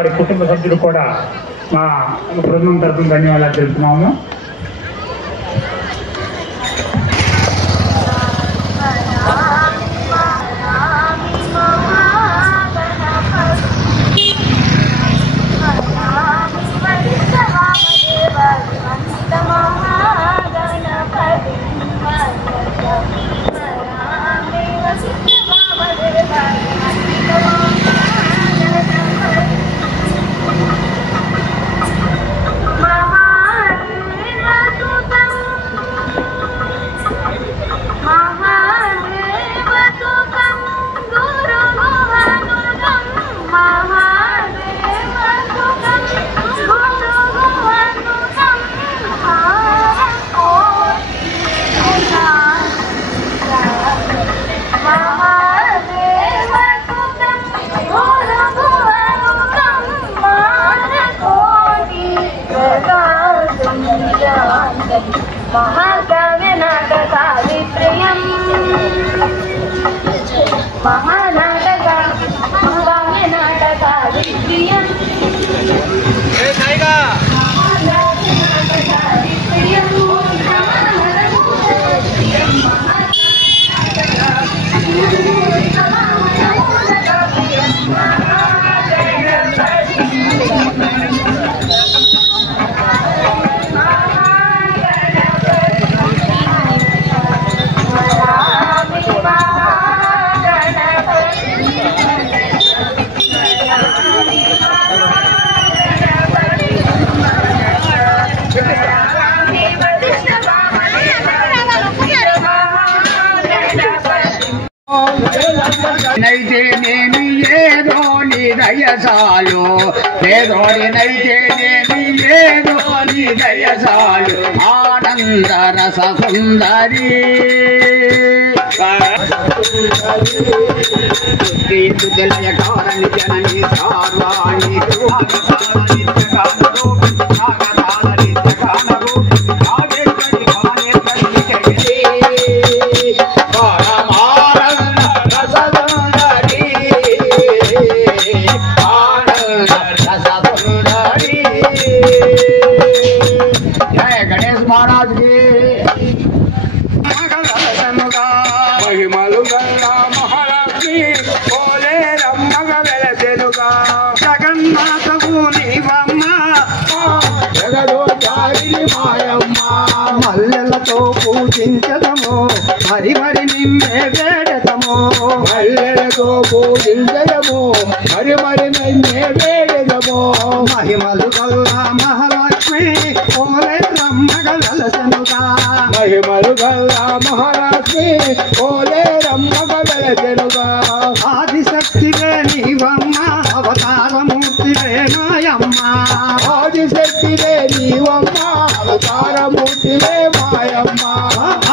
వారి కుటుంబ సభ్యులు కూడా మా బృందం తరఫున ధన్యవాదాలు తెలుపుతున్నాము. నైతేనేమి ఏదో నీ దయసాలు పేదోడినైతేనేమి ఏదో నీ దయసాలు ఆనంద రస సుందరి తెలియకారని జనని సార్వాణి महिमलु गल्ला महालक्ष्मी बोले रम्मग वेलसेनुगा जगन्नाथवु नीवम्म जगदोचारिणि मायम्म मल्लेलतो पूजिंचदमो हरि हरि निन्ने वेडदमो मल्लेलतो पूजिंचदमो हरि हरि निन्ने वेडदमो महिमलु गल्ला महालक्ष्मी बोले रम्मग वेलसेनुगा महिमलु गल्ला महालक्ष्मी बोले रम्मग वेलसेनुगा आदिशक्तिवे नीवम्म अवतारमूर्तिवे मायम्म आदिशक्तिवे नीवम्म अवतारमूर्तिवे मायम्म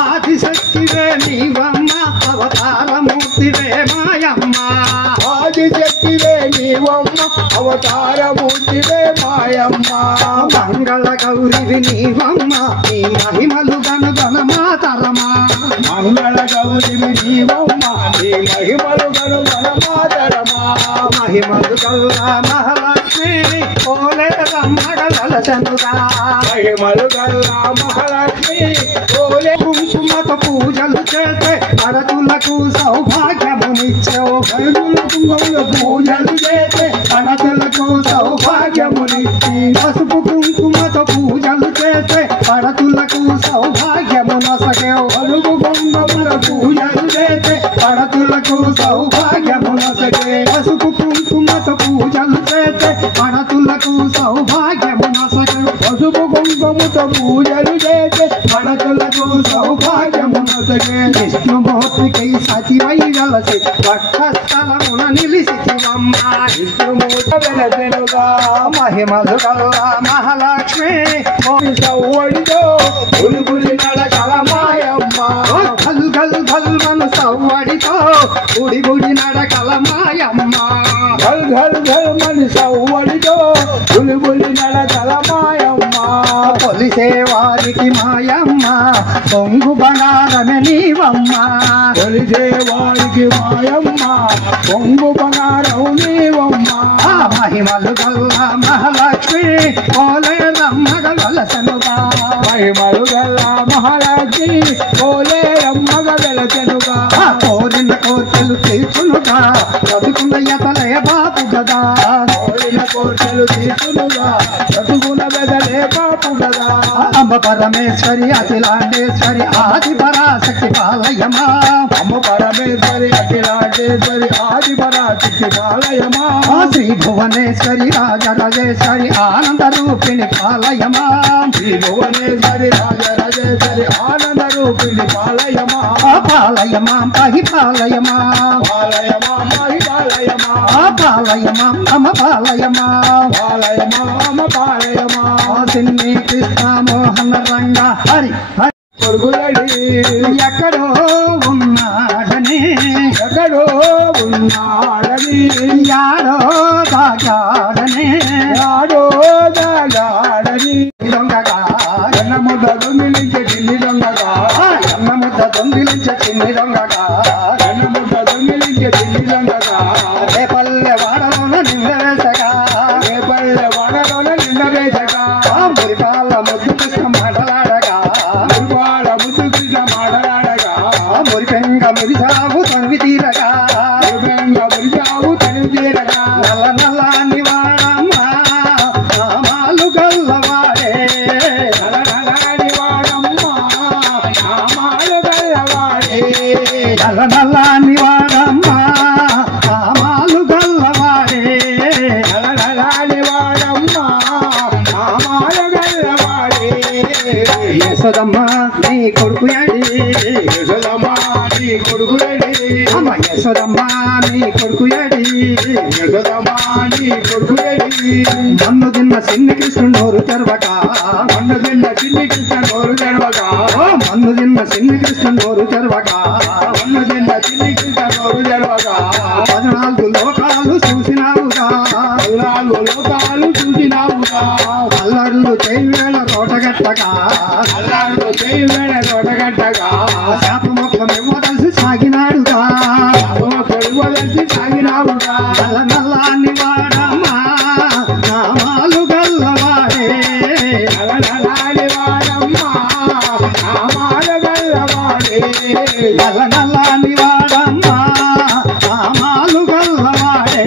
आदिशक्तिवे नीवम्म अवतारमूर्तिवे मायम्म आदिशक्तिवे नीवम्म अवतारमूर्तिवे मायम्म मंगल गौरी नीवम्म नी महिमलु गण मातरमा मंगल गौरी नीवम्म नी महिमलु गण मातरमा महिमलु गल्ला महालक्ष्मी बोले रम्मग वेलसेनुगा महिमलु गल्ला महालक्ष्मी बोले కుంకుమతో పూజలు చేస్తే అడతులకు సౌభాగ్యమునిచ్చావు కుంకుమతో పూజలు చేస్తే అడతులకు సౌభాగ్యమునిచ్చి పసుపు కుంకుమతో పూజలు చేస్తే అడతులకు సౌభాగ్యమునసగేవు పలుగు కుంకుమల పూజలు చేస్తే అడతులకు సౌభాగ్యమునసగే పసుపు కుంకుమతో పూజలు చేస్తే అడతులకు సౌభాగ్యమునసగే పసుపు కుంకుమతో పూజలు చేస్తే అడతులకు సౌభాగ్యమునసగే విష్ణుమూర్తికై సతివై వెలసి వక్షస్థలమున నిలిసితివమ్మ విష్ణుమూర్తి వెలసెనుగా మహిమలు గల్లా మహాలక్ష్మి సవ్వడితో గులిగులి నడకల మాయమ్మ గల్ గల్ గల్ మన సవ్వడితో గుడి గుడి నడకల మాయమ్మ గల్ గల్ గల్ మన సవ్వడితో గులి గులి నడకల మాయమ్మ పొలి కొలిసేవారికి మాయమ్మ పొంగు బంగారమే నీవమ్మ కొలిసేవారికి మాయమ్మ పొంగు బంగారం నీవమ్మ మహిమలు గల్ల మహాలక్ష్మి కోలేరమ్మగ వెలసనుగా మహిమలు గల్ల మహాలక్ష్మి కోలేరమ్మగ వెలసనుగా కోరిన కోర్కెలు తీర్చునుగా చదువుకున్న ఎతలే బాపు గదా కోరిన కోర్కెలు తీర్చునుగా చదువుకున్న వెదలే బాపు గదా అమ్మ పరమేశ్వరి అఖిలాండేశ్వరి ఆది పరాశక్తి పాలయమా అమ్మ పరమేశ్వరి అఖిలాండేశ్వరి ఆది పరాశక్తి పాలయమా శ్రీ భువనేశ్వరి రాజరాజేశ్వరి ఆనంద రూపిణి పాలయమా శ్రీ భువనేశ్వరి రాజరాజేశ్వరి ఆనంద రూపిణి పాలయమా పాలయమా పహి పాలయమా పాలయమా మహి పాలయమా పాలయమా అమ్మ పాలయమా పాలయమా అమ్మ పాలయమా సిన్ని కృష్ణ మోహన రంగ హరి హరి కొడుకులడి ఎక్కడో ఉన్నాడని ఎక్కడో ఉన్నాడని యాడో దాగాడని ఆడో దాగాడని దొంగగా ఎన్న ముద్ద దొంగిలించే చిన్ని దొంగగా అన్న ముద్ద దొంగిలించే చిన్ని దొంగగా ఎన్న ముద్ద దొంగిలించే చిన్ని దొంగగా రేపల్లె వాడలోన నిందవేసగా రేపల్లె వాడలోన నిన్న వేసగా మురిపాల ముద్దు కృష్ణ మాటలాడగా మురిపాల ముద్దు కృష్ణ మాట్లాడగా మురిపెంగ మురిసావు తనివి తీరగా మురిపెంగ మురిసావు తనివి తీరగా నల్ల నల్ల నివాడమ్మ నామాలు గల్లవాడే నలనలాడి వాడమ్మ నామాలు గల్లవాడే నల్ల నల్ల నివాడమ్మ నామాలు గల్లవాడే నలనలాడి వాడమ్మ నామాలు గల్లవాడే యశోదమ్మ నీ కొడుకు ఏడి యశోదమ్మ నీ కొడుకులేడి అమ్మ యశోదమ్మ నీ కొడుకు ఏడి యశోదమ్మ నీ కొడుకులేడి మన్ను తిన్న సిన్ని కృష్ణుడు నోరు తెరవక మన్ను తిన్న చిన్ని కృష్ణ నోరు తెరవక మన్ను తిన్న సిన్ని కృష్ణుడు నోరు తెరవక మన్ను తిన్న చిన్ని కృష్ణ నోరు తెరవక 14 లోకాలు చూసినావుగా 14 లోకాలు చూసినావుగా అల్లర్లు చేయవేళ తోటగట్టగా అల్లాడు చేయవేళ తోటగట్టగా శాప మొక్కం ఇవ్వదలిసి సాగినాడుగా కొడుకు సాగినావుగా నల్ల నల్లాన్ని వాడమ్మా నామాలు గల్లవాడే నలనలాడి వాడమ్మ నామాల గల్లవాడే నల్ల నల్లాన్ని వాడమ్మా నామాలు గల్లవాడే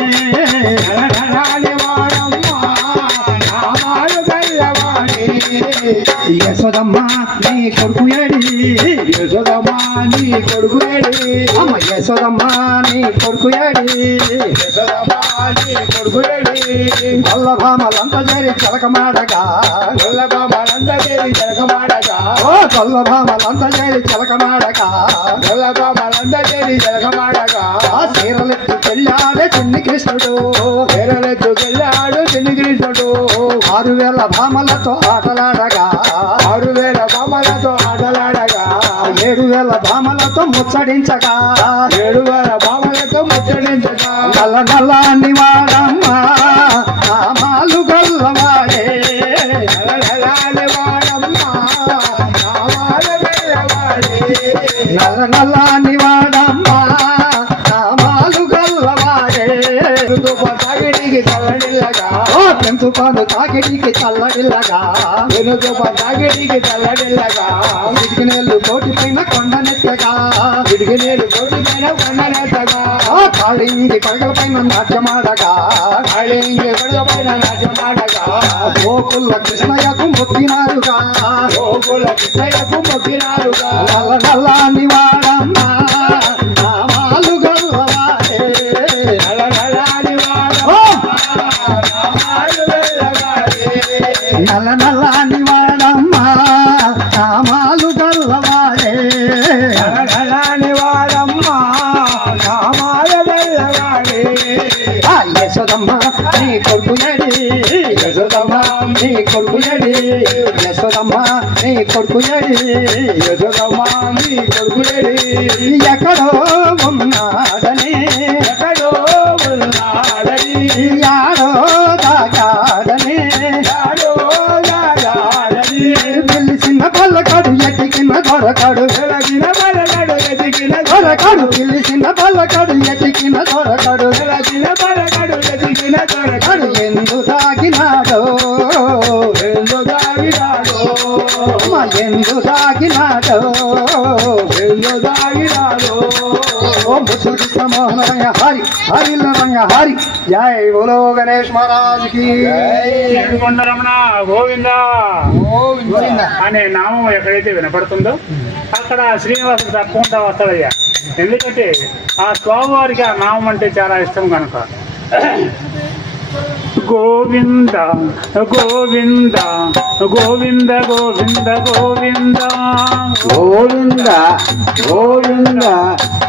నలనలాడి వాడమ్మ నామాల గల్లవాడే యశోదమ్మ నీ కొడుకు ఏడి యశోదమ్మ నీ కొడుకులేడి అమ్మ యశోదమ్మ నీ కొడుకు ఏడి యశోదమ్మ నీ కొడుకులేడి కొల్లభామలంత చేరి చిలకమాడగా గొల్లబామలందరి జరగమాడగా ఓ కొల్లభామలంత చేరి చిలకమాడగా గొల్లబామలందరి జరగమాడగా ఆ చీరలెత్తి చెల్లాడే చిన్ని కృష్ణుడు వేరలెత్తు వెళ్ళాడు చిన్ని కృష్ణుడు 6000 భామలతో ఆటలాడగా 6000 బామలతో ఆటలాడగా 7000 భామలతో ముచ్చడించగా 7000 బామలతో ముచ్చడించగా నల్ల నల్ల నివాడమ్మ నామాలు గల్లవాడే నలనలాడి వాడమ్మ నామాల గల్లవాడే నల్ల నల్ల నివాడమ్మ నామాలు గల్లవాడే తాగిడికి తల్లడిల్లగా ఓ పెంచుకోను తాకిడికి చల్లడిల్లగా వెనుక తాగిడికి తల్లడిల్లగా ఇటుకి నీళ్ళు కోటి పైన కొండనెత్తగా విడికి నీరు కోటి పైన కొండనెత్తగా ఆ కాళింగి పడగల పైన నాట్యమాడగా కాళింగి పడగ పైన నాట్యమాడగా గోకుల కృష్ణయ్యకు మొక్కినారుగా గోకుల కృష్ణయ్యకు మొక్కినారుగా నల్ల నల్ల నివాడమ్మ నామాలు గల్లవాడే నలనలాడి ఓ నామాలు గల్లవాడే నల్ల నల్ల నివాడమ్మ నామాలు గల్లవాడే నలనలాడి వాడమ్మ నామాల గల్లవాడే ఆ యశోదమ్మ నీ కొడుకు ఏడి యశోదమ్మ నీ కొడుకు ఏడి యశోదమ్మ నీ కొడుకు ఏడి యశోదమ్మ నీ కొడుకులేడి ఎక్కడో ఉన్నాడని ఎక్కడో ఉన్నాడని యాడో దాగాడని యాడో దాగాడని దొరకడు వెలసిన బలగడు ఎదిగిన దొరకడు పిలిచిన పలకడు ఎతికిన దొరకడు వెలసిన బలగడు ఎదిగిన దొరకడు ఎందు సాగినాడో ఎందు దాగినాడో ఎందు సాగినాడో ఎందు దాగినాడో ఓం కృష్ణ మోహన రంగ హరి హరిల రంగ హరి జై బోలో గణేష్ మహారాజ్ కి ఏడుకొండ రమణ గోవింద అనే నామం ఎక్కడైతే వినపడుతుందో అక్కడ శ్రీనివాసుడు తప్పకుండా వస్తాడయ్యా. ఎందుకంటే ఆ స్వామివారికి ఆ నామం అంటే చాలా ఇష్టం కనుక. గోవింద గోవింద గోవింద గోవింద గోవింద గోవింద గోవింద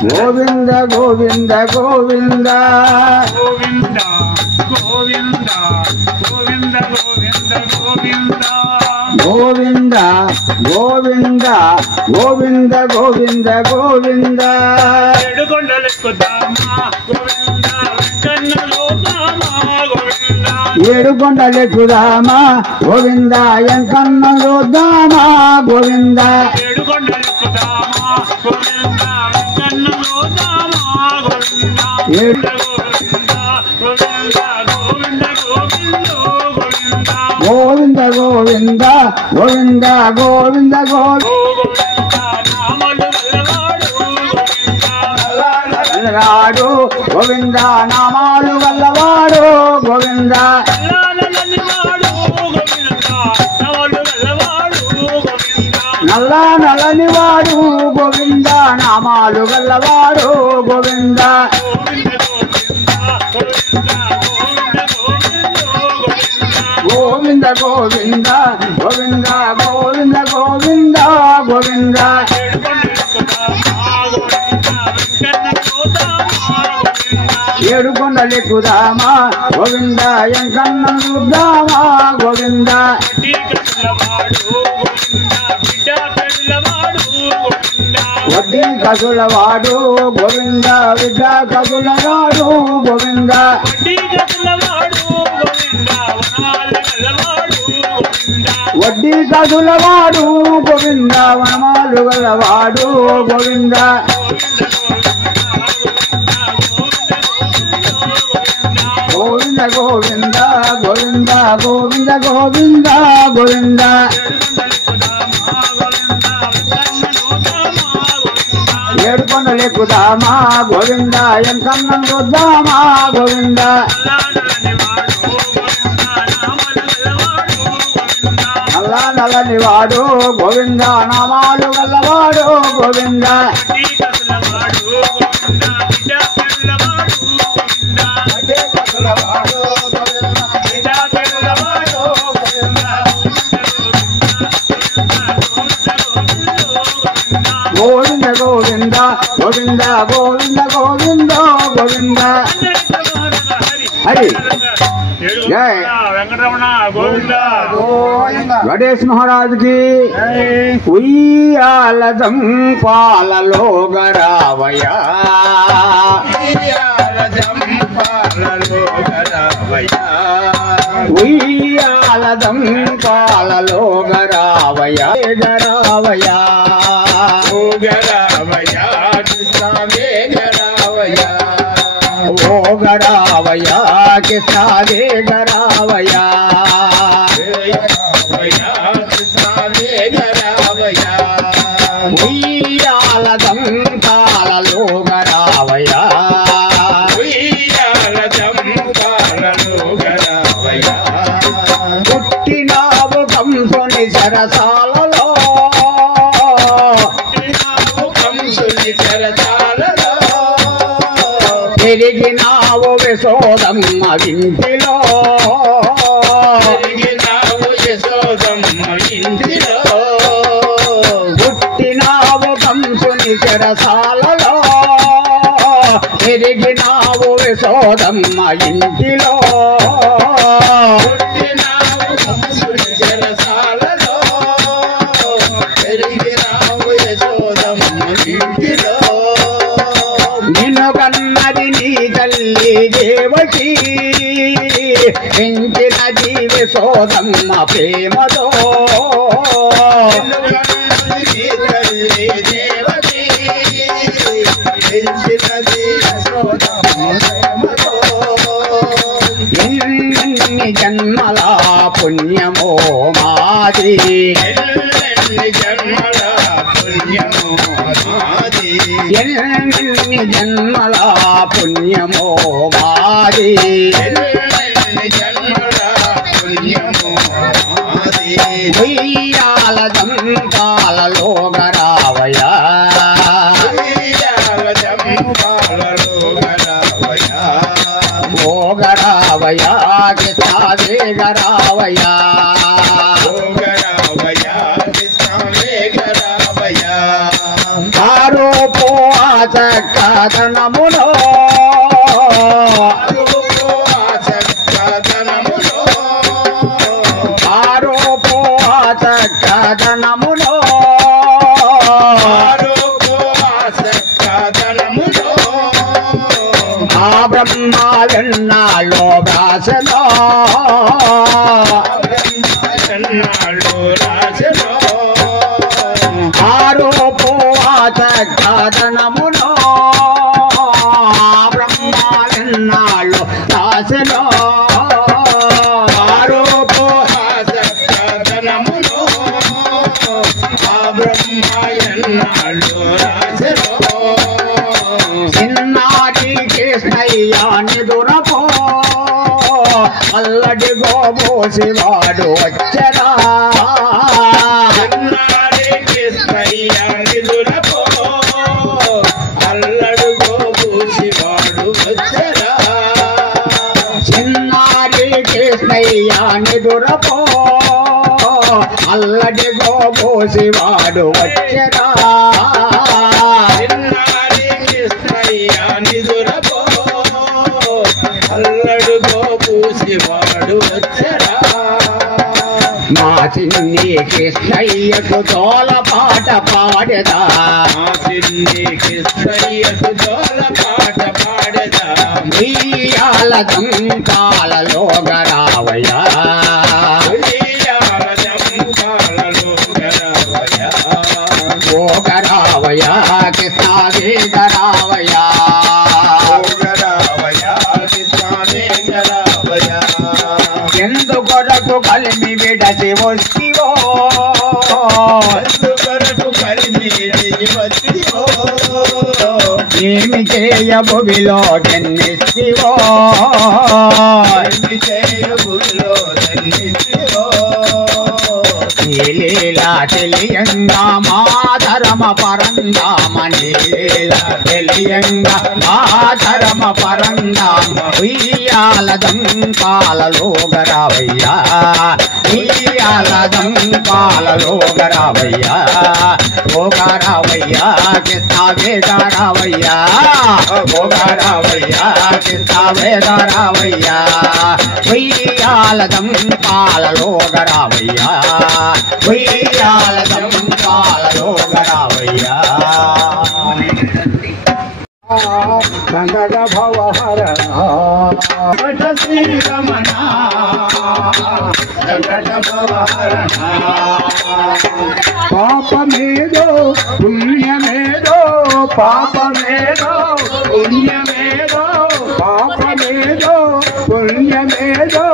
గోవింద గోవింద గోవింద గోవింద గోవింద గోవింద గోవింద గోవింద గోవింద గోవింద గోవింద గోవింద ఏడుకొండలెక్కుదామా గోవింద వెంకన్నలోదామా గోవింద ఏడుకొండలెక్కుదామా గోవింద ఎంకన్నలోదామా గోవింద ఏడుకొండలెక్కుదామా గోవింద వెంకన్నలోదామా గోవింద ఏడు గోవింద గోవింద గోవింద గోవింద గోవింద గోవింద గోవింద గోవింద గోవింద గోవింద నామలు గోవింద గలవాడు గోవింద గోవింద నామాలు గల్లవాడు గోవింద నల్ల నల్లని వాడు గోవింద నామాలు గల్లవాడు గోవింద గోవింద గోవింద గోవింద గోవింద గోవింద గోవింద ఏడుకొండలెక్కుదామా గోవింద ఎంకన్నలుద్దామా గోవింద వడ్డీ కసులవాడు గోవింద విద్య కసులవాడు గోవింద వడ్డీ కసులవాడు గోవింద వనమాలు గలవాడు గోవింద గోవింద గోవింద గోవింద గోవింద గోవింద గోవింద ఏడుకొండలెక్కుదామా గోవింద ఎంకన్నలుద్దామా గోవింద నల్ల నల్లని వాడు గోవింద నామాలు గల్లవాడు గోవింద గోవింద గోవింద గోవింద గోవింద గోవింద గోవింద హరి జై వెంకటరమణ గోవింద గణేష్ మహారాజ్ కి ఉయ్యాలదం పాలలో గరావయా ఉయ్యాలదం పాలలో గరావయా గరావయా గరావయా కృష్ణమే గరావయా ఓ గరావయా కృష్ణాదే గరావయా కృష్ణమే గరావయా ఉయ్యాలదం పాలలో గరావయా గరావయా పుట్టినావు కంసుని సరసాలలో కంసుని చెరచాలలో పెరిగినావు యశోదమ్మ ఇంటిలో పెరిగినావు యశోదమ్మ ఇంటిలో పుట్టినావు కంసుని చెరసాలలో పెరిగినావు యశోదమ్మ ఇంటిలో పుట్టినావు కంసుని చెరసాలలో పెరిగినావు యశోదమ్మ ఇంటిలో నిన్ను కన్నది నీ తల్లి దేవకి పెంచినది యశోదమ్మ ప్రేమతో నీ తల్లి ఎన్నెన్ని జన్మల పుణ్యమో మాది ఎన్నెన్ని జన్మల పుణ్యమో మాది ఎన్నెన్ని జన్మల పుణ్యమో మాది ఎన్నెన్ని జన్మల పుణ్యమో మాది ఉయ్యాల దంపాలలో గరావయా ఉయ్యాల జంపాలలో గరావయా ఓ గరావయా కిసావే గరావయా గరావయా కృష్ణవే గరావయా ఆరోపో ఆచక్కదనములో ఆసక్తనములో ఆరోపో ఆచక్కదనములో ఆసక్తనములో ఆ బ్రహ్మ ఎన్నాళ్ళో వ్రాసలో బ్రహ్మన్నాడు రాజలో ఆరోపో ఆచక్కదనములో బ్రహ్మ ఎన్నాళ్ళో వ్రాసలో ఆరోపో ఆసక్తనములో ఆ బ్రహ్మన్నాడు రాజలో చిన్నాటి కృష్ణయ్య నిదురపో అల్లడి గోబోసివాడు వచ్చరా చిన్నారి కృష్ణయ్య నిదురపో అల్లడుగో పూసివాడు వచ్చరా చిన్నారి కృష్ణయ్య నిదురపో అల్లడి గోబోసివాడు వచ్చరా చిన్నారి కృష్ణయ్య నిదురపో అల్లడుగో పూసివాడు వచ్చరా మా చిన్ని కృష్ణయ్యకు తోల పాట పాడదా మా చిన్ని కృష్ణయ్యకు జోల పాట పాడదా ఉయ్యాల దంకాలలో గరావయ్యా ఉయ్యాల జంపాలలో గరావయా ఓ గరావయ్యా కిసావే గరావయ్యా గరావయా కృష్ణవే గరావయా ఎందుకొరకు కలిమి విడచి వస్తివో అందుకొరకు కలిమీడి వచ్చివో ఏమి చేయబువిలో జన్మిస్తివో ఎన్ని చేయబుల్లో ధన్యశివో నీలీలా తెలియంగా మాధరమ పరందామ నీలీలా తెలియంగా మాధరమ పరందామ ఉయ్యాల దంపాలలో గరావయ్యా ఉయ్యాల దంపాలలో గరావయ్యా ఓ గరావయ్యా కిస్తావే గరావయ్యా ఓ గరావయ్యా కిస్తావే గరావయ్యా ఉయ్యాల దంపాలలో గరావయ్యా ఉయ్యాల దంపాలలో గరావయ్యా సంగడ భవహర శ్రీరమణ వెంకట భవహరణ పాపమేదో పుణ్యమేదో పాపమేదో పుణ్యమేదో పాపమేదో పుణ్యమేదో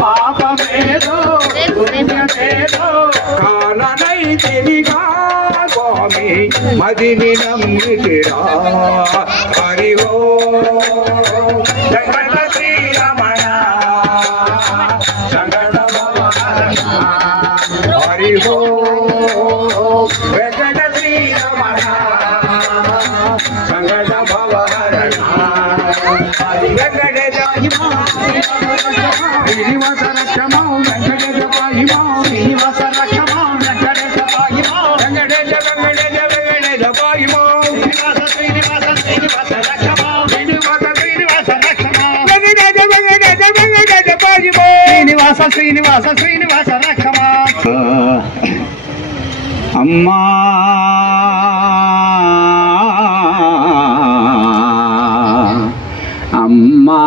పాపమేదో పుణ్యమేదో కాలనై తిరిగా స్వామి మదిని నమ్మితిరా హరి ఓ జగత శ్రీరమణ జగత భవహరణ హరి ఓ వెంకట శ్రీరమణ సంగత భవహరణ వెంకటేశ శ్రీనివాస రక్షమా వెంకటేశ పాహిమా శ్రీనివాస రక్షమా వెంకటేశ పాహిమా వెంకటేశ వెంకటేశ వెంకటేశ పాహిమా శ్రీనివాస శ్రీనివాస రక్షమా శ్రీనివాస శ్రీనివాస రక్షమా వెంకటేశ వెంకటేశ వెంకటేశ పాహిమా శ్రీనివాస శ్రీనివాస శ్రీనివాస రక్షమా అమ్మా అమ్మా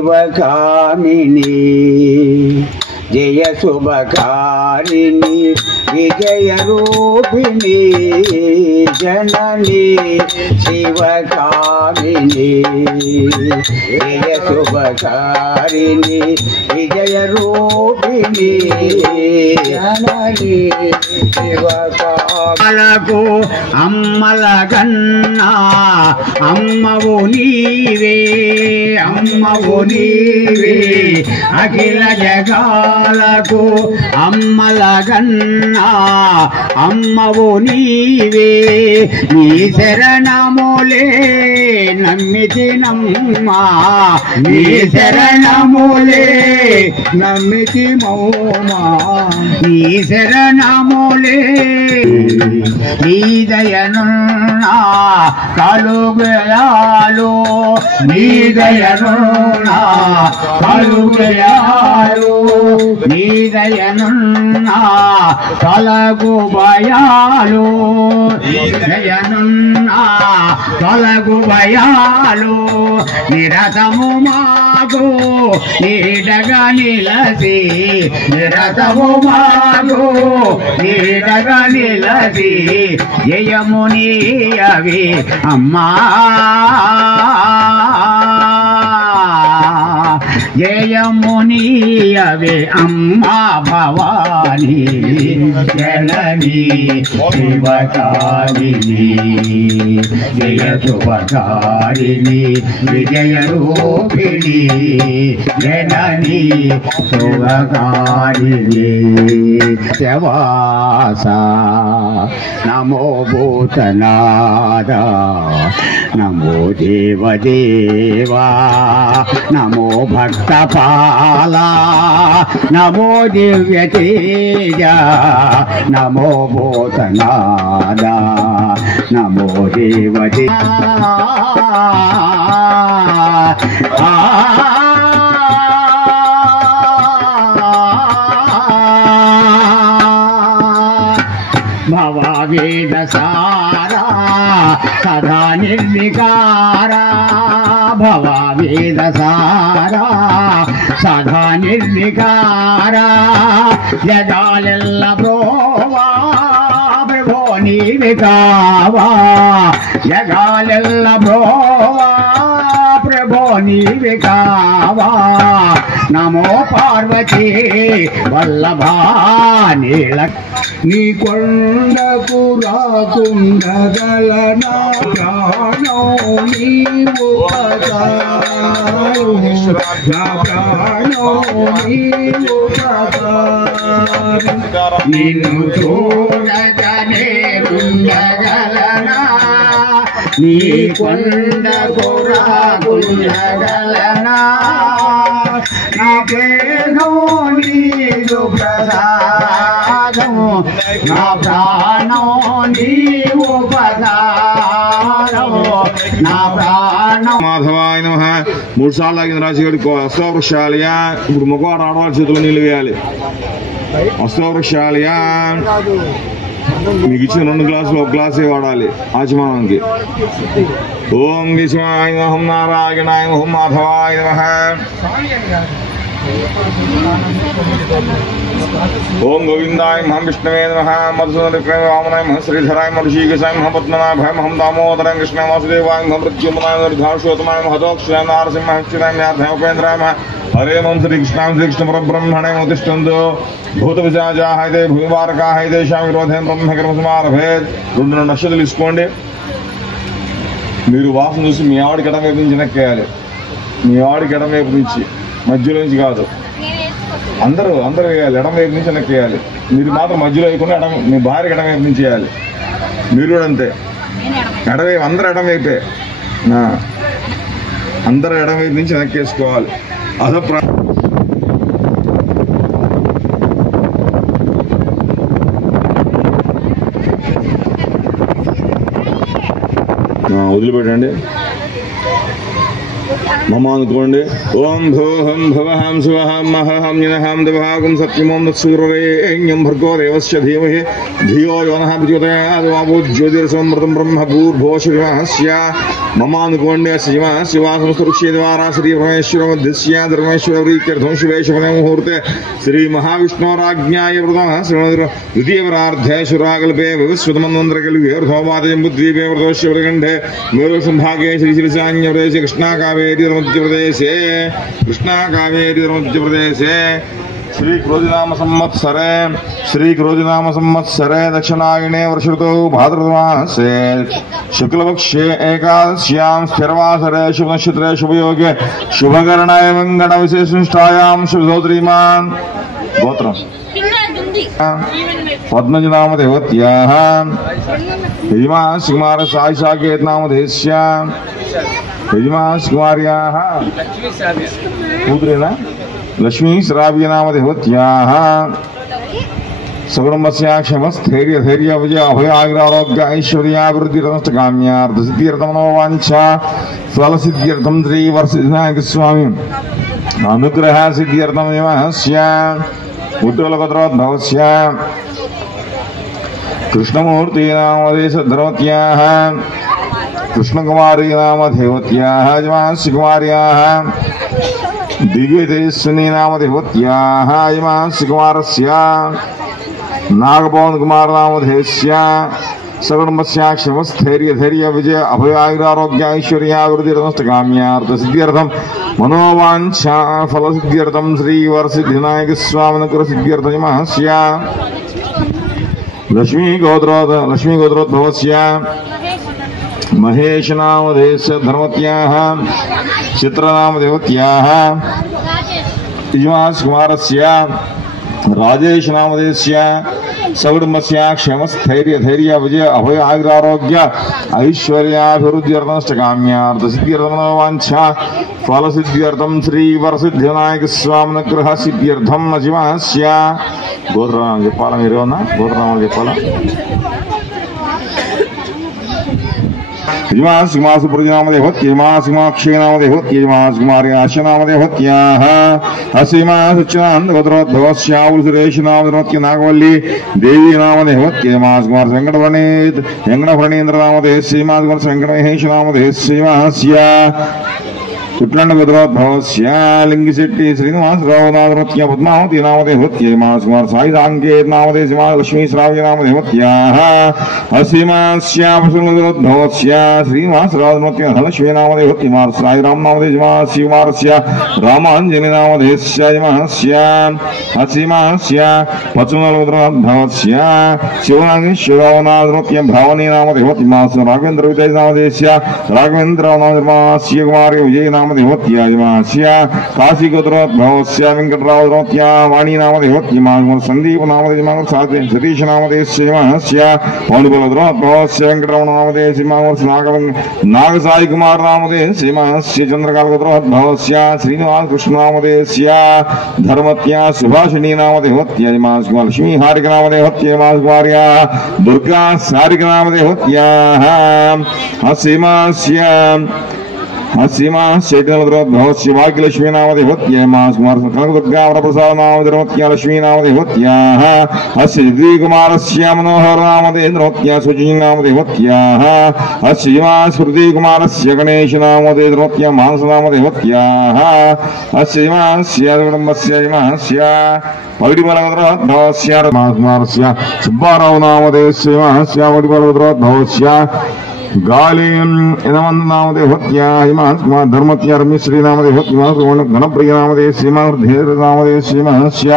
శివకామిని జయ జయ శుభకారిణి విజయ రూపిణి జనని శివకామిని జయ శుభకారిణి విజయ రూపిణి జనని శివకాలకు అమ్మల కన్నా అమ్మవు నీవే అమ్మవు నీవే అఖిల జగాలకు అమ్మల కన్నా అమ్మవు నీవే నీ శరణములే నమ్మితినమ్మా నీ శరణములే నమ్మితి మౌమా నీ శరణములే నీ దయనున్నా కలుగయాలు నీ దయనున్నా కలుగయాలు నీ దయనున్నా తొలగు భయాలు దయనున్నా తొలగు భయాలు నిరతము మాకు నీడగా నిలసి నిరతము మాకు నీడగా నిలసి జయముని అవి అమ్మా జయముని అవి అమ్మా భవాని జనని శివకారిణి జయ శుభకారిణి విజయ రూపిణి జనని శుభకారిణి శవాస నమో భూతనాద నమో దేవదేవా నమో భక్తపాలా నమో దివ్య తేజ నమో భూతనాద నమో దేవదేవా భవవేద సారా సదా నిర్వికారా భవవేద సారా సదా నిర్వికారా జగాలెల్ల బ్రోవా ప్రభో నీవి కావా జగాలెల్ల బ్రోవా ప్రభో నీవి కావా నమో పార్వతీ వల్లభా నీల నీ కొండకు రాకుండగలనా ప్రాణం నీవు పదారు నా ప్రాణం నీవు పదారు నిన్ను చూడగనే ఉండగలనా నీ కొండకు రాకుండగలనా నాకేనో నీదు ప్రసాదము నా ప్రాణం నీవు పదారము నా ప్రాణం మాధవాయ నమః. 3 సార్లు ఆగిన రాజుగారికి అష్టవృక్షాలయ. ఇప్పుడు మగవారు ఆడవాళ్ళ చేతిలో నీళ్ళు వేయాలి. అష్టవృక్షాలయ మీకు ఇచ్చిన 2 గ్లాసులు 1 గ్లాసే వాడాలి ఆచమనానికి. ఓం విష్ణువాయ నమః నారాయణాయ నమః మాధవాయ నమః. ఓం గోవిందాయ నమః విష్ణవే నమః మధుసూదన వామనాయ నమః శ్రీధరాయ నమః ఋషికేశాయ నమః పద్మనాభాయ నమః దామోదరాయ కృష్ణాయ వాసుదేవాయ నమః ప్రద్యుమ్నాయ నిర్ధాషోత్తమాయ నమః హతోక్షరాయ నారసింహాయ క్షీరాయ ఉపేంద్రాయ నమః హరే నమః శ్రీకృష్ణాయ శ్రీకృష్ణ పరబ్రహ్మణే ఉతిష్టంతు భూత విశాజాః తే భూమివారకాః తేషాం విరోధేన బ్రహ్మకర్మ సమారభేత్. 2 నక్షత్రాలు తీసుకోండి. మీరు వాసన చూసి మీ ఆవిడకి ఎడం వైపు నుంచి వెనక్కేయాలి. మీ ఆవిడకి ఎడం వైపు నుంచి, మధ్యలో నుంచి కాదు. అందరూ వేయాలి. ఎడం వైపు నుంచి వెనక్కేయాలి. మీరు మాత్రం మధ్యలో వేయకుండా మీ భార్యకి ఎడం వైపు నుంచి చేయాలి. మీరు కూడా అంతే. ఎడవైపు అందరూ ఎడం వైపే. అందరూ ఎడం వైపు నుంచి వెనక్కేసుకోవాలి. అదో వదిలిపెట్టండి. మమ అనుకోండి. ఓం భోహం భవహం శివహం మహహం నినహం దేవహాగం సత్యమోం సూర్యరేణ్యం భర్గో దేవస్య ధీమహి ధియో యో నః ప్రచోదయాద్ జ్యోతిర్సమృతం బ్రహ్మ భూర్భువః మమ అనుకోండి. శివాసమస్తృష్య ద్వారా శ్రీ పరమేశ్వర మధ్యస్య ధర్మేశ్వర ప్రీత్యర్థం శివేశ్వర ముహూర్తే శ్రీ మహావిష్ణోరాజ్ఞాయ వ్రతః ద్వితీయ పరార్ధే శురాకల్పే వివస్వతమన్వంతరకల్పేర్ధోమాదయం ద్వీపే వ్రతోశ్వరఖండే మేరు సంభాగే శ్రీ శ్రీసాన్యప్రదేశే కృష్ణా కావేరీ మధ్యప్రదేశే శ్రీ క్రోధినామ సంవత్సరే దక్షిణాయనే వర్షఋతౌ భాద్రపదమాసే శుక్లపక్షే ఏకాదశ్యాం స్థిరవాసరే శుభనక్షత్రే శుభయోగే శుభకరణాయ మంగళ విశేషనిష్టాయాం శుభోత్రీమాన్ గోత్రం పద్మజనామదేవత్యాః యజమానస్కుమార సాయిశాకేతనామధేస్య యజమానస్కుమార్యాః పుత్రేణ లక్ష్మీ శ్రావ్యనామదేవత్యాః సగుణమస్య క్షమస్థైర్యధైర్య విజయ అభయాగ్రారోగ్య ఐశ్వర్యాభివృద్ధిరస్తకామ్యార్థసిద్ధ్యర్థమనోవాంఛ ఫలసిద్ధ్యర్థం శ్రీవర్షవినాయక స్వామి అనుగ్రహ సిద్ధ్యర్థం యమస్య ఉత్తరలగోత్రోద్భవస్య కృష్ణమూర్తి నామదేశధర్మత్యాః కృష్ణకుమారీ నామదేవత్యాః యజమానస్య కుమార్యాః దివ్యతేజస్విని నామదేవత్యాః యజమానస్య కుమారస్య నాగపవన్ కుమార్ నామధేస్య సగుణమస్య క్షమస్థైర్యధైర్య విజయ అభయాగ్రారోగ్య ఐశ్వర్యాభివృద్ధిరస్తకామ్యార్థసిద్ధ్యర్థం మనోవాంఛ ఫలసిద్ధ్యర్థం శ్రీవరసిద్ధినాయక స్వామినకుర సిద్ధ్యర్థం యమస్య లక్ష్మీగోత్రోద్భవస్య మహేష నామధేస్య ధర్మత్యాః చిత్రనామదేవత్యాః యజమానస్య కుమారస్య రాజేష నామధేస్య సగుణమస్య క్షమస్థైర్యధైర్య విజయ అభయ ఆగ్రారోగ్య ఐశ్వర్యాభివృద్ధ్యర్థమనోవాంఛ ఫలసిద్ధ్యర్థం శ్రీవరసిద్ధివినాయక స్వామినగ్రహ సిద్ధ్యర్థం యజమానస్య గోత్రనామం చెప్పాలా? మీరు ఏమన్నా గోత్రనామాలు చెప్పాలా? యజమానస్కుమారసూర్యనామదేవత్యజమానస్కుమార్యాశనామదేవత్యజమానస్కుమార్యాశనామదేవత్యనాగవల్లి దేవీ నామదేవత్యజమానస్కుమార్ వెంకటఫణీంద్రనామదేశ్యమానస్కుమార్ వెంకటమహేశనామదేశ్యమాస్య ఉట్లండగోత్రోద్భవస్య లింగిశెట్టి శ్రీనివాసరావు నామదేవత్య పద్మావతి నామదేవత్యజమానస్కుమార్ సాయి సాంకేత్ నామదేశమాన లక్ష్మీ శ్రావ్య నామదేవత్యాః అసీమాస్యాపశుగోత్భవస్య శ్రీనివాసరావు ధనలక్ష్మీ నామదేవత్యమాన సాయిరామ్ నామదేశమానస్య రామాంజలి నామదేశ్య యజమానస్య అసీమాస్య పశ్చిమగోత్రోద్భవస్య శివనాగేశ్వరరావు నామదేవత్య భావనీ నామదేవత్యమాన రాఘవేంద్ర విజయ నామదేశ్య రాఘవేంద్రరావు నామదేశమానస్య కుమారి విజయ నామదేవత్యజమానస్య కాశీగోత్రోద్భవస్య వెంకటరావు వాణి నామదేవత్యమాన సందీప నామదేశమాన సతీష్ నామదేశ్య యజమానస్య పౌండిబలద్రోద్భవస్య వెంకటరమణ నామదేశమాన నాగసాయి కుమార్ నామదేశమానస్య చంద్రకాలగోత్రోద్భవస్య శ్రీనివాస కృష్ణ నామదేశ్య ధర్మత్య సుభాషిణీ నామదేవత్యజమానస్య లక్ష్మీ హారిక నామదేవత్యజమానస్య దుర్గా సారిక నామదేవత్యాః అసీమాస్య చైతన్యద్రోద్భవస్య భాగ్యలక్ష్మీ నామదేవత్యజమానస్కుమార కనకదుర్గా వరప్రసాద నామధర్మత్య లక్ష్మీ నామదేవత్యాః అస్య దివ్యకుమారస్య మనోహర నామదేవత్య సుజీ నామదేవత్యాః అస్య యజమానస్య కుమారస్య గణేశ నామదేవత్య మానస నామదేవత్యాః అస్య యజమానస్య కుటుంబస్య యజమానస్య పగిడిబలగోత్రోద్భవస్య కుమారస్య సుబ్బారావు నామదేవస్య యజమానస్య పగిడిబలగోత్రోద్భవస్య గాళీం యజమాన నామదేవత్య యజమానస్కుమార్ ధర్మత్య రమ్యశ్రీ నామదేవత్య గణప్రియ నామదేశ్య నామదేశ్య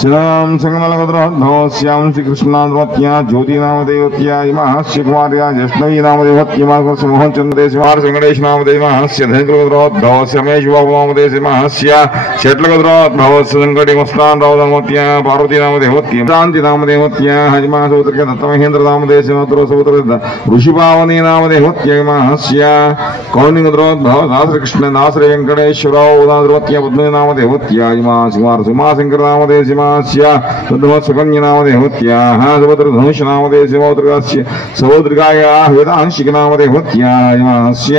శిలాం సంగమలగోత్రోద్భవస్య శ్రీకృష్ణాధర్మత్య జ్యోతి నామదేవత్య యజమానస్య కుమార్య జష్ణవీ నామదేవత్య మోహన్ చంద్రదేశ వెంకటేశ నామదేవస్య ధైర్యగోత్రోద్భవస్య రమేష్ బాబు నామదేశమానస్య శట్లగోత్రోద్భవస్య వెంకటి ముస్తాన్ రావు నామదేవత్య పార్వతీ నామదేవత్య శాంతి నామదేవత్య యజమాన సౌత్రిక దత్తమహేంద్ర నామదేశ ఋషిభావని पद्मनीनामदेवत्यमास्य कौनिकद्रोद्भवदासकृष्णदासरे वेङ्कटेश्वराव उदाद्रोत्य पद्मनीनामदेवत्यायमासिमारसिमाशङ्करनामदेशिमास्य तद्भवत्सुकन्यनामदेवत्याः सुभद्रधनुषनामदेशिमोदृगस्य सहोदृगायाः वेदांशिकनामदेवत्यायमास्य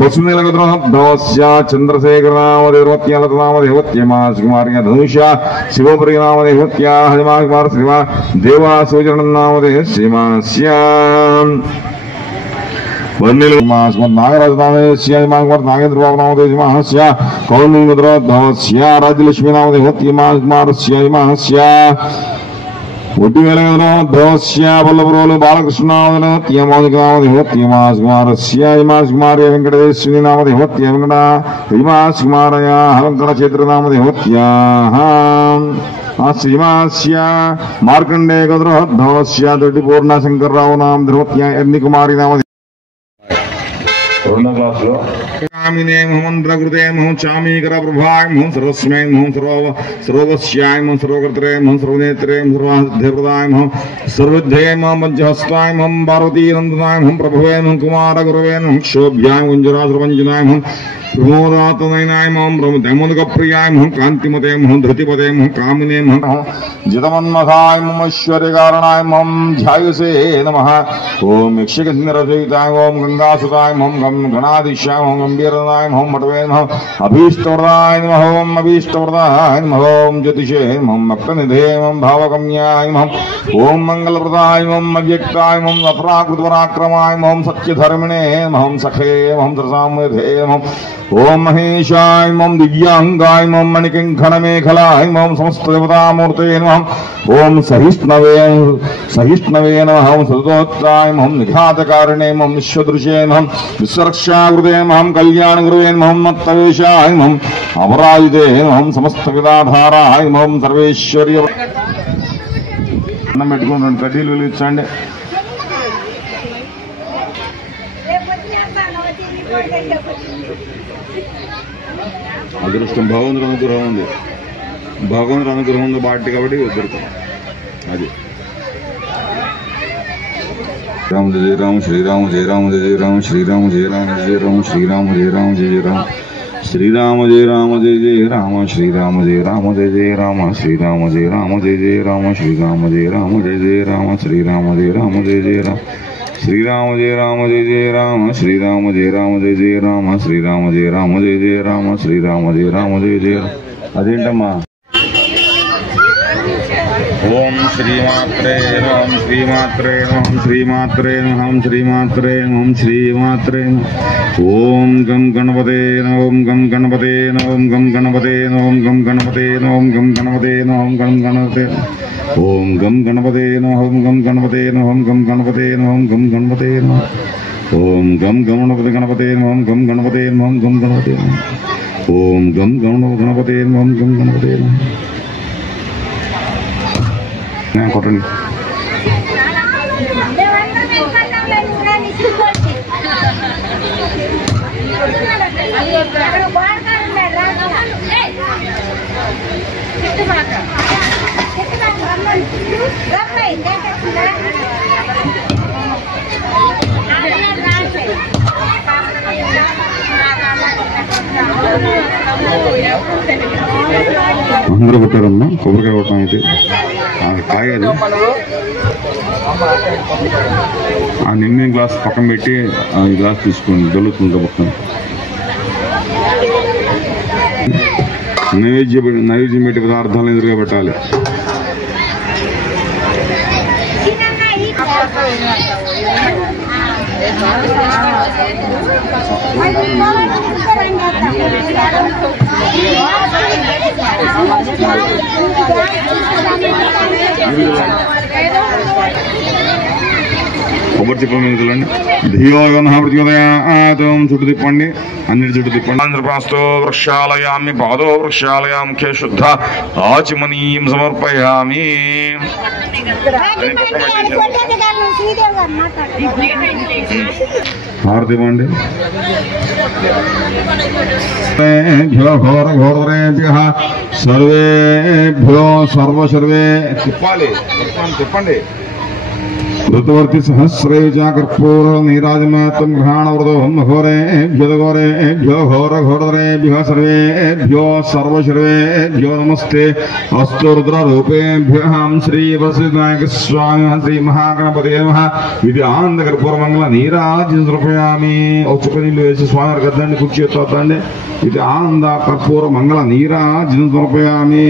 पशुनीलगद्रोद्भवस्य चन्द्रशेखरनामदेवत्यालतनामदेवत्यमासकुमार्य धनुषा शिवप्रियनामदेवत्याः हनुमाकुमार श्रीमा देवासुचरणनामदेशिमास्य नागराजनामदेश्य कौलिंगद्रोद्भवस्य राज्यलक्ष्मीनामदेवत्यमास्य उड्डिवेलगद्रोद्भवस्य वल्लभरोलु बालकृष्णनामदेवत्यमादिकामदेवत्यमास्कुमारस्य हिमास्कुमार्य वेङ्कटेश्वरीनामदेवत्य हिमास्कुमारयाः वेङ्कटक्षेत्रनामदेवत्याः श्रीमास्य मार्कण्डेयगद्रोद्भवस्य दొడ్డిపూర్ణశంకరరావు నామదేవత్య యజ్ఞకుమారి నామ రెండో క్లాస్ లో కామినే మహమంత్రకృతే మహం చామీకర ప్రభాయ మహం సర్వస్మై మహం సర్వస్యాయ మహం సర్వకర్తరే మహం సర్వనేత్రే సర్వసిద్ధిప్రదాయ మహం సర్వవిద్యే మహం పంచహస్తాయ మహం పార్వతీనందనాయ మహం ప్రభవే మహం కుమార గురవే మహం క్షోభ్యాయ గుంజరాసురపంచనాయ మహం प्रमोदातनयनाय मम प्रमोदकप्रियाय मम कांतिमते मम धृतिपते मम कामिने मम जितमन्मथाय मम ऐश्वर्यकारणाय मम ध्यायसे नमः ओम यक्षगन्धरसहिताय ओम गंगासुताय मम गणाधीशाय मम गंभीरनाय मम मटवे नमः अभीष्टवरदाय नमः ओम अभीष्टवरदाय नमः ओम ज्योतिषे मम भक्तनिधे मम भावगम्याय नमः ओम मंगलप्रदाय मम अव्यक्ताय मम अपराकृतपराक्रमाय मम सत्यधर्मिणे मम सखे मम सरसामधे मम ओम महेशाय मम दिव्यांगाय मम मणिकंखणमेखलाय मम समस्त देवतामूर्ते नमः ओम सहिष्णवे नमः ओम सततोत्ताय मम निघातकारिणे मम विश्वदृशे नमः विश्वरक्षाकृते मम कल्याणगुरुवे मम मत्तवेशाय मम अपराजिते मम समस्त विदाधाराय मम सर्वेश्वर्य అన్నం పెట్టుకుంటాను కడ్డీలు వెలిగించండి అదృష్టం భగవంతుడు అనుగ్రహం ఉంది భగవంతుడు అనుగ్రహం ఉంది బాటి కాబట్టి దొరుకుతాం అది రామ జయ రామ శ్రీరామ జయ రామ జయ రామ శ్రీరామ జయ రామ జయ రామ శ్రీరామ జయ రామ జయ రామ శ్రీరామ జయ రామ జయ జయ రామ శ్రీరామ జయ రామ జయ జయ రామ శ్రీరామ జయ రామ జయ జయ రామ శ్రీరామ జయ రామ జయ జయ రామ శ్రీరామ జయ రామ జయ జయ రామ శ్రీరామ జయ రామ జయ జయ రామ శ్రీరామ జయ రామ జయ జయ రామ శ్రీరామ జయ రామ జయ జయ రామ శ్రీరామ జయ రామ జయ జయ అదేంటమ్మా ఓం శ్రీమాత్రే ఓం శ్రీమాత్రే ఓం శ్రీమాత్రే ఓం శ్రీమాత్రే ఓం శ్రీమాత్రే ఓం గం గణపతే ఓం గం గణపతే ఓం గం గణపతే ఓం గం గణపతే ఓం గం గణపతే ఓం గం గణపతే ఓం గం గణపతే ఓం గం గణపతే ఓం గం గణపతే ఓం గం గణపతే ఓం గం గణపతి గణపతే ఓం గం గణపతే ఓం గం గణపతే ఓం గం గణపతే ఓం గం గణపతే కొట్టండి అందరూ కొట్టారమ్మా కొబ్బరికాయ కొట్టడం అయితే కాయదు ఆ నిన్నే గ్లాస్ పక్కన పెట్టి ఈ గ్లాస్ తీసుకోండి దొల్లుతుంటా పక్కన నైవేద్యం పెట్టి పదార్థాలను ఎదురుగా పెట్టాలి కొబ్బరి చిప్పల మీద చూడండి ధియోగన ప్రచోదయాం చుట్టు తిప్పండి అన్నిటి చుట్టు తిప్పండి ఆంధ్రప్రాస్తో వృక్షాలయామి పాదో వృక్షాలయాం ముఖ్య శుద్ధ ఆచమనీయం సమర్పయామి హారతి ఇవ్వండి ఘోర ఘోరేభ్య సర్వేభ్యో సర్వసర్వే తిప్పాలి తిప్పండి ऋतुवर्ति सहस्रे च कर्पूर नीराजमातं घ्राणवृतोऽहं घोरेभ्यो घोरघोरधरेभ्यः सर्वेभ्यो सर्वशर्वेभ्यो नमस्ते अस्तु रुद्ररूपेभ्यः श्री वसुदेवस्वामिनः श्री महागणपतये नमः ఇది ఆనంద కర్పూర మంగళ నీరాజన సమర్పయామి. ఒక చుక్క నీళ్ళు వేసి స్వామి గద్దండి కుర్చీ ఎత్తండి. ఇది ఆనంద కర్పూర మంగళ నీరాజన సమర్పయామి.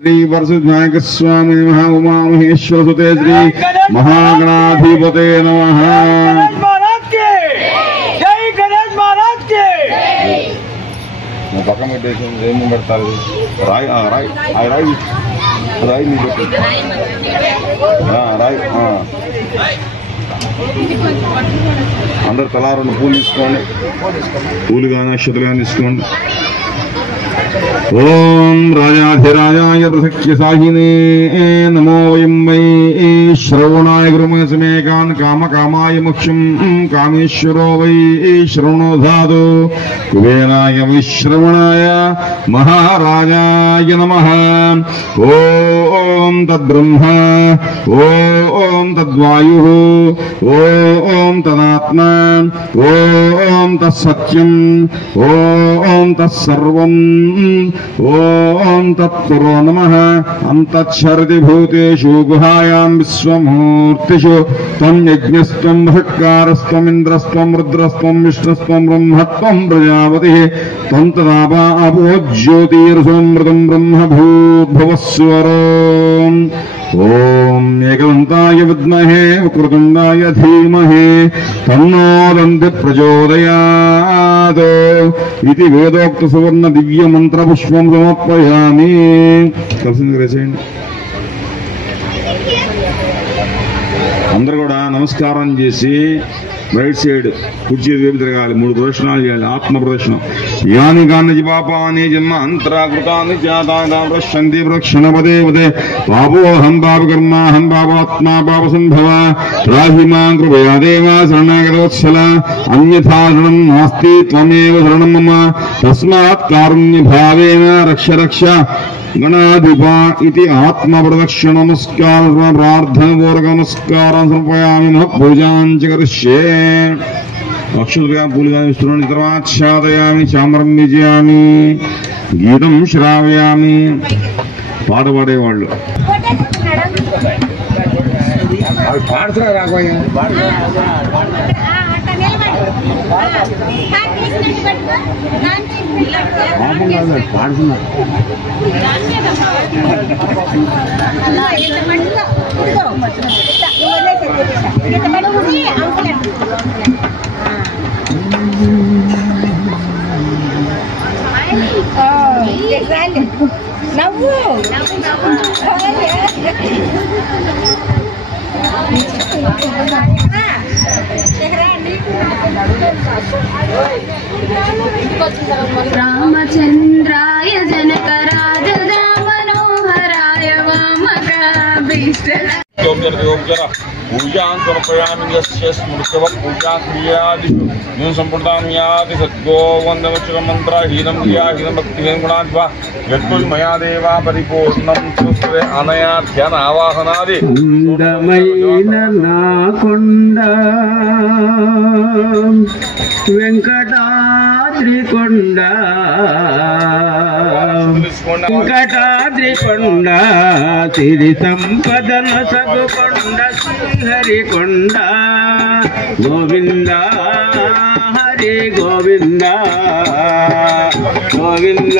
శ్రీ వరసిద్ధాయక స్వామి నమః. ఉమామహేశ్వర సుతే శ్రీ మహాగణాధిపతే నమః. పక్కన పెట్టేసి ఏమి పెడతారు? రాయి రాయి రాయి రాయి నీ పెట్టు రాయి. అందరు తలా 2 పూలు తీసుకోండి. పూలు కానీ అక్షతలు కానీ తీసుకోండి. ఓం రాజాధిరాజాయ ప్రసఖ్య సాహినే నమో వయం వై శ్రవణాయ గురుమసమేకాన్ కామకామాయ ముఖ్యం కామేశ్వరో వై శ్రవణో ధాతు కుబేరాయ వైశ్రవణాయ మహారాజాయ నమః. ఓం తద్బ్రహ్మ ఓం తద్వాయు ఓం తదాత్మా ఓం తత్సత్యం ఓం తత్సర్వం ఓం తత్పురో నమః. అంతఃచరతి భూతేషు గుహాయాం విశ్వమూర్తిషు త్వం యజ్ఞస్త్వం బృహత్కారస్త్వం ఇంద్రస్త్వం రుద్రస్త్వం విష్ణుస్త్వం బ్రహ్మత్వం ప్రజాపతి త్వం తదాపో జ్యోతిర్సోమృతం బ్రహ్మభూద్భువస్వరో. ఓం ఏకదంతాయ విద్మహే వక్రతుండాయ ధీమహి తన్నో దంతి ప్రచోదయాత్ ఇది వేదోక్త సువర్ణ దివ్య మంత్ర పుష్పం సమర్పయామి. కలిసింది వేసేయండి. అందరూ కూడా నమస్కారం చేసి రైట్ సైడ్ కుర్చీ వైపు తిరగాలి. 3 ప్రదక్షిణాలు చేయాలి. ఆత్మ ప్రదక్షిణం. యాని కాని పాపాని జన్మ అంతరాకృతాన్ని జాతాని ప్రశ్యంతి ప్రదక్షిణ పదే పదే పాపోహం పాపకర్మాహం పాపాత్మా పాప సంభవ రాహిమా కృపయా దేవా శరణాగతవత్సల అన్యథా శరణం నాస్తి త్వమేవ శరణం మమ తస్మాత్ కారుణ్య భావేన రక్ష రక్ష గణాధిప ఇది ఆత్మ ప్రదక్షిణ నమస్కార ప్రార్థనపూర్వక నమస్కారం సమర్పయామి. పూజాంచ కరిష్యే. అక్షతలుగా పూలుగా ఇస్తున్నాను. తర్వాచ్ఛాదయామి చామరం విజయామి గీతం శ్రావయామి. పాట పాడేవాళ్ళు పాడుతున్నా రాబోయే పాడుతున్నా. నవ్వు రామచంద్రాయ జనకరాజ మనోహరాయ వామకాభీష్ట పూజాన్ సమర్పయామి. యస్య స్మృతవ పూజా క్రియాదిషు నేను సంప్రదామ్యాది సద్గోవందవచన మంత్రహీనం క్రియాహీనం భక్తిహీనం గుణాద్వా యత్తుల్ మయా దేవా పరిపూర్ణం చూస్తే అనయా ధ్యాన ఆవాహనాది అందమైన నా కొండ వెంకటాద్రి కొండ వెంకటాద్రి కొండ సిరి సంపదన సగు కొండ శ్రీహరి కొండ గోవింద హరి గోవింద గోవింద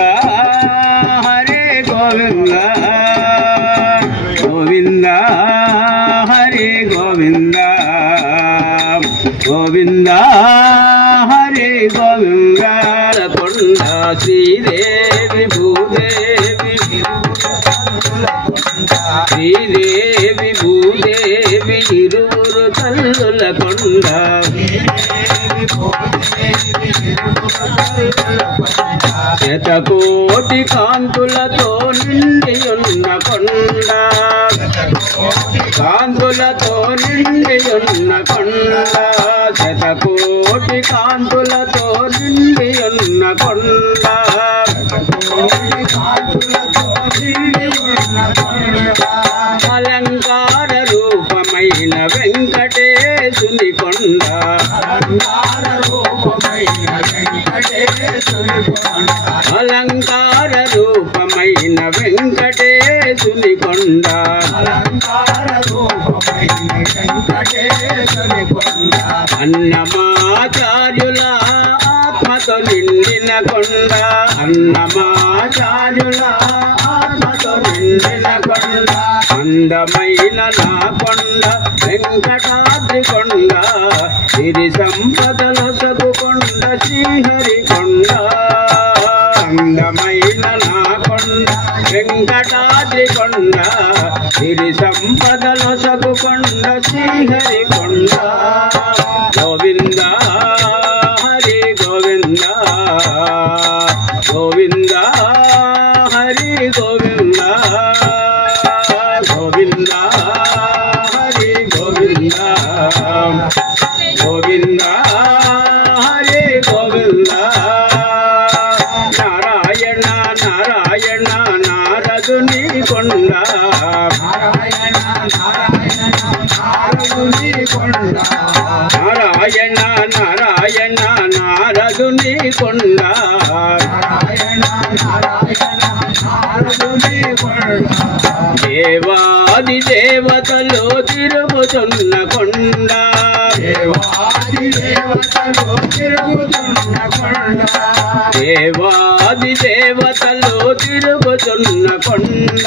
హరి గోవింద గోవింద హరి గోవింద గోవింద హరి గోవింద కొండ శ్రీదేవి భూదేవి శ్రీదేవి భూదేవి ఇరువురు తల్లుల కొండ శతకోటి కాంతులతో నిండి ఉన్న కొండ కాంతులతో నిండి ఉన్న కొండ శతకోటి కాంతులతో నిండి ఉన్న కొండ అలంకార రూపమైన వెంకటేశుని కొండ అలంకార రూపమైన వెంకటేశుని కొండ అన్నమాచార్యుల ఆత్మతో నిండిన కొండ అన్నమాచార్యుల ఆత్మతో నిండిన కొండ అందమైన నా కొండ వెంకటాద్రి కొండ సిరి సంపదల సగు కొండ శ్రీహరి కొండ అందమైన నా కొండ వెంకటాద్రి కొండ సిరి సంపదల సగు కొండ శ్రీహరి కొండ గోవింద హరి గోవింద గోవింద హరి గోవింద గోవింద హరి గోవింద గోవింద హరి గోవింద నారాయణ నారాయణ నారదుని కొండ నారాయణ నారాయణ నారదుని కొండ దేవాది దేవతలు తిరుగుతున్న కొండ దేవాది దేవతలు తిరుగుతున్న కొండ దేవాది దేవతలు తిరుగుతున్న కొండ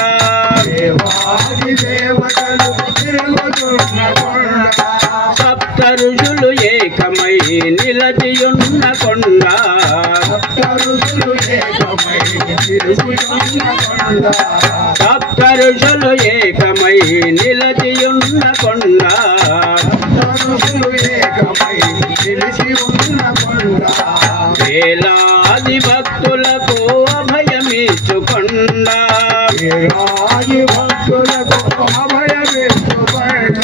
దేవాది దేవతలు తిరుగుతున్న కొండ సప్త ఋషులు ఏకమై నిలచియున్న కొండ సప్త ఋషులు ఏకమై తిరుగుతున్న కొండ సప్త ఋషులు ఏకమై నిలచియున్న కొండ వేలాది భక్తులకు అభయమిచ్చు కొండ వేలాది భక్తులకు అభయమిచ్చు కొండ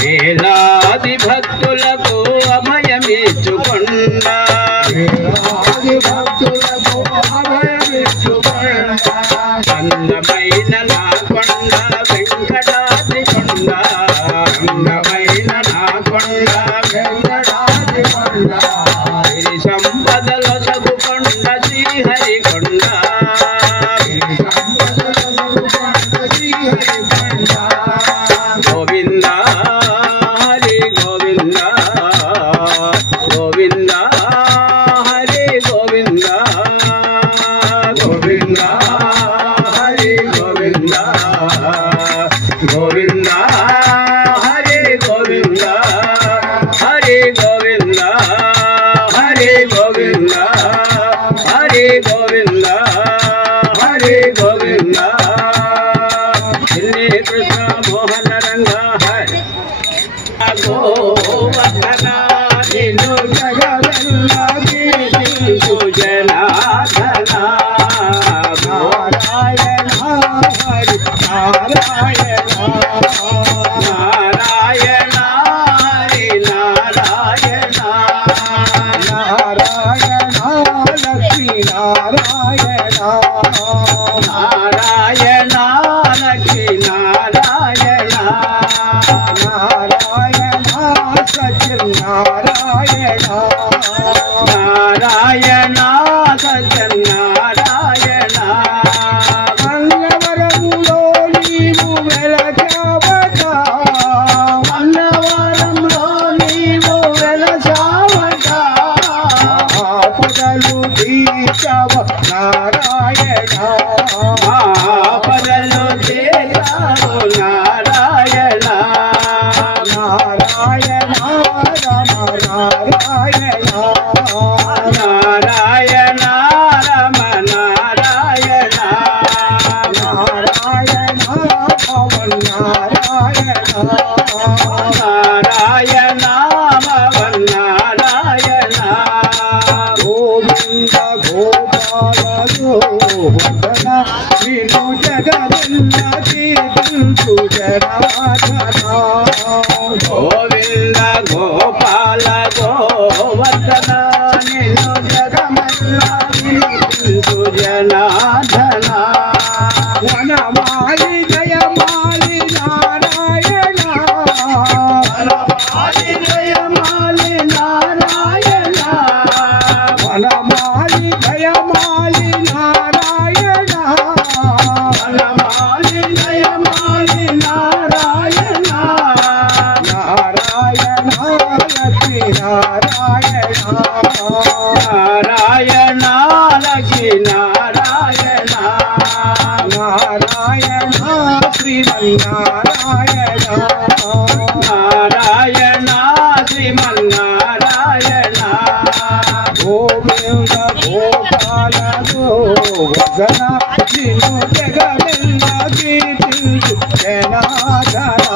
వేలాది భక్తులకు అభయమిచ్చు కొండ వేలాది భక్తులకు అభయమిచ్చు కొండ అందమైన నా కొండ వెంకటాద్రి కొండ అందమైన నా కొండ వెంకటాద్రి కొండ సిరి సంపదల సగు కొండ శ్రీహరి కొండ గోవింద హరి గోవింద గోవింద హరి గోవింద గోవింద హరి గోవింద గోవింద హరి గోవింద హరి గోవింద హరి గోవింద హరి గోవింద హరి గోవింద శ్రీ కృష్ణ మోహన రంగ హరి గోవర్ధన నిన్ను జగదల్ల కీర్తించు జనార్దన నారాయణ హరి నారాయణ నారాయణ హరి నారాయణ నారాయణ లక్ష్మీ నారాయణ నారాయణ లక్ష్మీ నారాయణ నారాయణ సత్యనారాయణ నారాయణ సత్యనారాయణ అన్నవరములో నీవు వెలచావట అన్నవరంలో నీవు వెలచావట ఆపదలు తీర్చవ నారాయణ ఆపదలు తీర్చవ నారాయణ నారాయణ రమ నారాయణ నారాయణ రమ నారాయణ నారాయణ పవన్ నారాయణ నారాయణ పవన్ నారాయణ గోవింద గోపాల గోవర్ధన విను జగదల్ల కీర్తించు జనార్దన గోవింద గోపాల గోవర్ధన లక్ష్మీ నారాయణ నారాయణ లక్ష్మీ నారాయణ నారాయణ శ్రీమన్నారాయణ నారాయణ శ్రీమన్నారాయణ గోవింద గోపాల గోవర్ధన నిన్ను జగమెల్ల కీర్తించు జనార్దన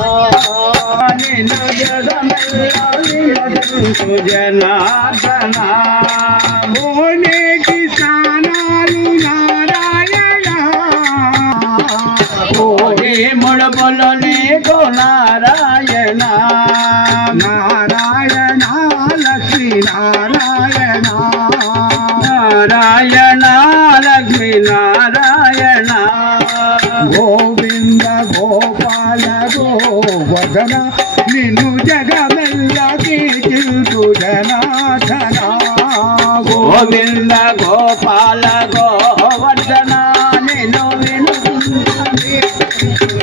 నిన్ను జగమెల్ల కీర్తించు జనార్దన మోనేటి స్నానాలు నారాయణ ఓరే ముడపలు నీకు నారాయణ నారాయణ లక్ష్మీ నారాయణ నారాయణ లక్ష్మీ నారాయణ గోవింద గోపాల గోవర్ధన నిన్ను జగమెల్ల కీర్తించు జనార్దన గోవింద గోపాల గోవర్ధన నిన్ను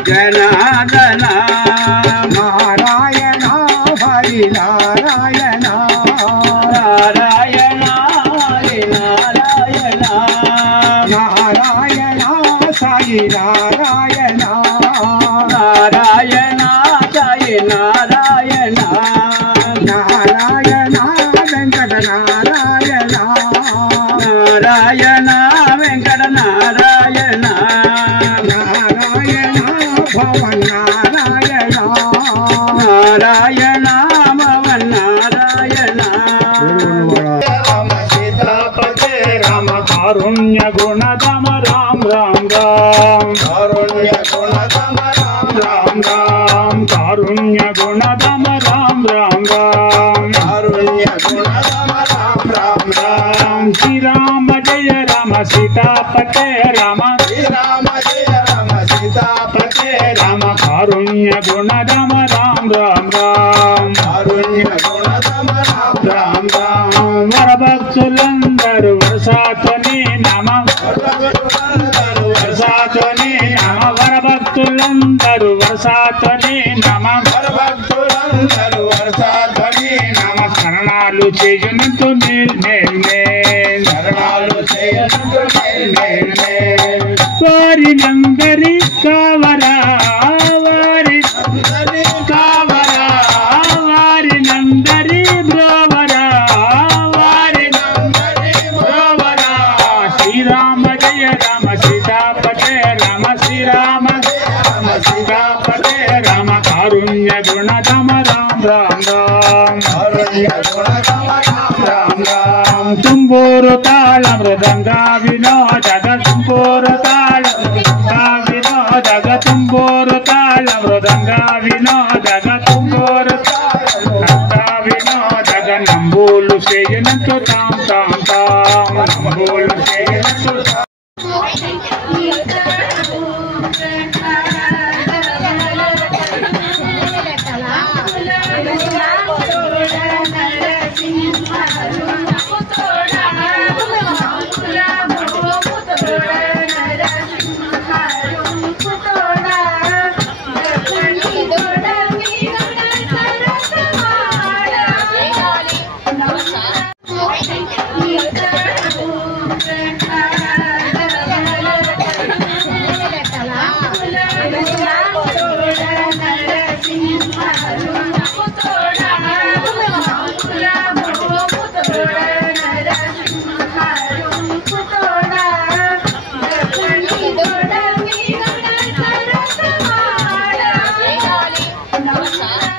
జనార్దన నారాయణ హరి నారాయణ నారాయణ హరి నారాయణ నారాయణ సాయి నారాయణ నారాయణ సాయి నారాయణ నారాయణ వెంకట నారాయణ నారాయణ వెంకట నారాయణ నారాయణ భవన్ నారాయణ నారాయణ భవన్ నారాయణ రామ సీతాపతే రామ కారుణ్య గుణతమ రామ్ రామ్ రామ్ కారుణ్య గుణతమ రామ రామ కారుణ్య గుణతమ రామ్ రామ్ రామ్ కారుణ్య గుణతమ రామ రామ శ్రీరామ జయ రామ సీతాపతే రామ శ్రీరామ జయ రామ సీతాపతే రామ కారుణ్య గుణతమ రామ్ రామ్ రామ్ కారుణ్య గుణతమ రామ రామ వరభక్తులందరూ వరసాతని నమ సర్వగురువందరు వరసాతని నమ వరభక్తులందరూ వరసాతని నమ భక్తులందరూ వర్షాధ్వని నమ శరణాలు చేయునంతు మేల్ మేల్ మేల్ శరణాలు చేయనందు వారినందరి కావరా వారి కావరా వారినందరి బ్రోవరా వారినందరి బ్రోవరా శ్రీరామ జయ రామ సీతాపతే రామ శ్రీరామ రామ సీతాపతే రామ కారుణ్య గుణతమ రామ్ రామ్ రామ్ కారుణ్య గుణతమ రామ రామ తుంబూరు తాళ మృదంగా వినోద తుంబూరు తాళ